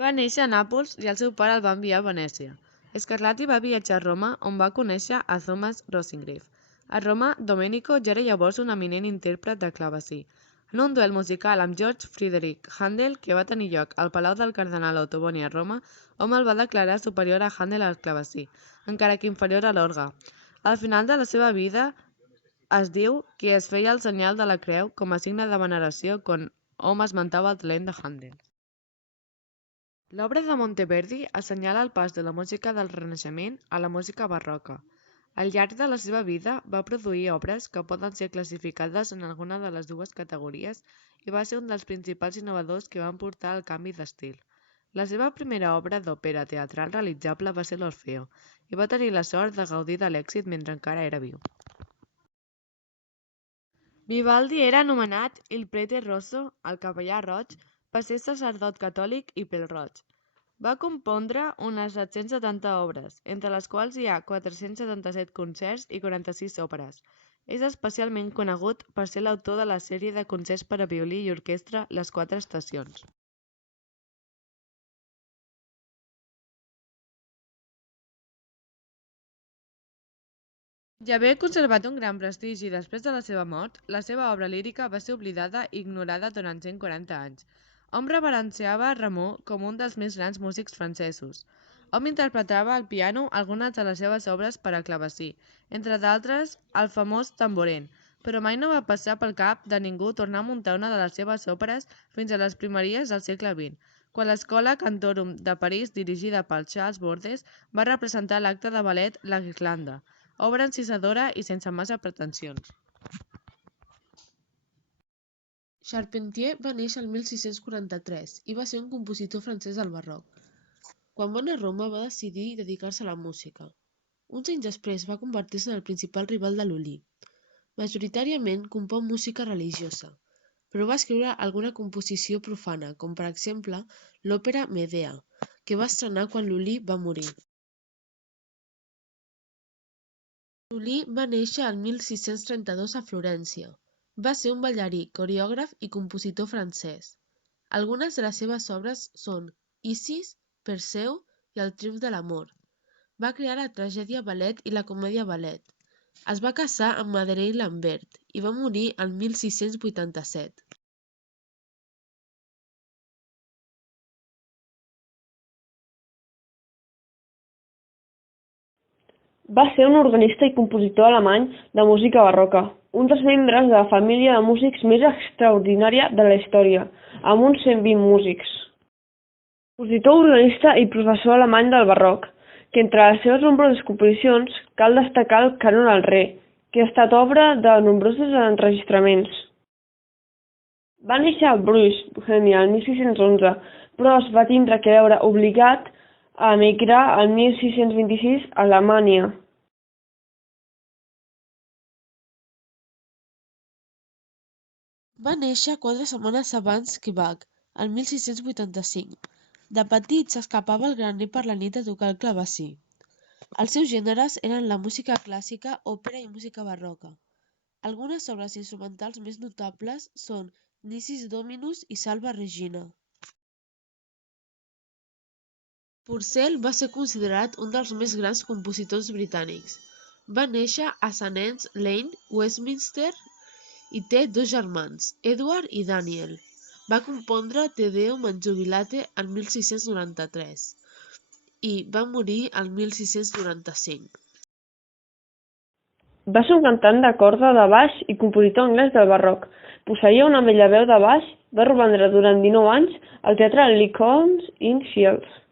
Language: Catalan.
Va néixer a Nàpols i el seu pare el va enviar a Venècia. Scarlatti va viatjar a Roma, on va conèixer a Thomas Rosengrief. A Roma, Domenico ja era llavors un eminent intèrpret de clavecí. En un duel musical amb Georg Friedrich Händel, que va tenir lloc al Palau del Cardenal Ottoboni a Roma, hom el va declarar superior a Händel al clavecí, encara que inferior a l'orgue. Al final de la seva vida es diu que es feia el senyal de la creu com a signe de veneració quan hom esmentava el talent de Händel. L'obra de Monteverdi assenyala el pas de la música del Renaixement a la música barroca. Al llarg de la seva vida va produir obres que poden ser classificades en alguna de les dues categories i va ser un dels principals innovadors que van portar el canvi d'estil. La seva primera obra d'òpera teatral realitzable va ser l'Orfeo i va tenir la sort de gaudir de l'èxit mentre encara era viu. Vivaldi era anomenat Il Prete Rosso, el capellà roig, per ser sacerdot catòlic i pèl-roig. Va compondre unes 770 obres, entre les quals hi ha 477 concerts i 46 òperes. És especialment conegut per ser l'autor de la sèrie de concerts per a violí i orquestra Les Quatre Estacions. Ja haver conservat un gran prestigi després de la seva mort, la seva obra lírica va ser oblidada i ignorada durant 140 anys. Hom reverenciava Rameau com un dels més grans músics francesos. Hom interpretava al piano algunes de les seves obres per a clavecí, entre d'altres el famós Tambourine, però mai no va passar pel cap de ningú tornar a muntar una de les seves òperes fins a les primeries del segle XX, quan l'Escola Cantorum de París, dirigida per Charles Bordes, va representar l'acte de ballet La Guirlanda, obra encisadora i sense massa pretensions. Charpentier va néixer el 1643 i va ser un compositor francès del barroc. Quan va anar a Roma va decidir dedicar-se a la música. Uns anys després va convertir-se en el principal rival de Lully. Majoritàriament compon música religiosa, però va escriure alguna composició profana, com per exemple l'òpera Medea, que va estrenar quan Lully va morir. Lully va néixer el 1632 a Florència. Va ser un ballarí, coreògraf i compositor francès. Algunes de les seves obres són Isis, Perseu i el triomf de l'amor. Va crear la tragèdia ballet i la comèdia ballet. Es va casar amb Madeleine Lambert i va morir el 1687. Va ser un organista i compositor alemany de música barroca, un dels membres de la família de músics més extraordinària de la història, amb uns 120 músics. Compositor, organista i professor alemany del barroc, que entre les seves nombroses composicions cal destacar el Cànon al Re, que ha estat obra de nombrosos enregistraments. Va néixer a Bruges, Bohèmia, el 1611, però es va tindre que veure obligat a emigrar el 1626 a Alemanya. Va néixer 4 setmanes abans que Bach, el 1685. De petit s'escapava al graner per la nit a tocar el clavecí. Els seus gèneres eren la música clàssica, òpera i música barroca. Algunes obres instrumentals més notables són Nicis Dominus i Salve Regina. Purcell va ser considerat un dels més grans compositors britànics. Va néixer a St. Anne's Lane, Westminster, i té dos germans, Edward i Daniel. Va compondre Te Deum en Jubilate el 1693 i va morir el 1695. Va ser un cantant de corda de baix i compositor anglès del barroc. Posseïa una bella veu de baix, va romandre durant 19 anys al teatre Lincoln's Inn Fields.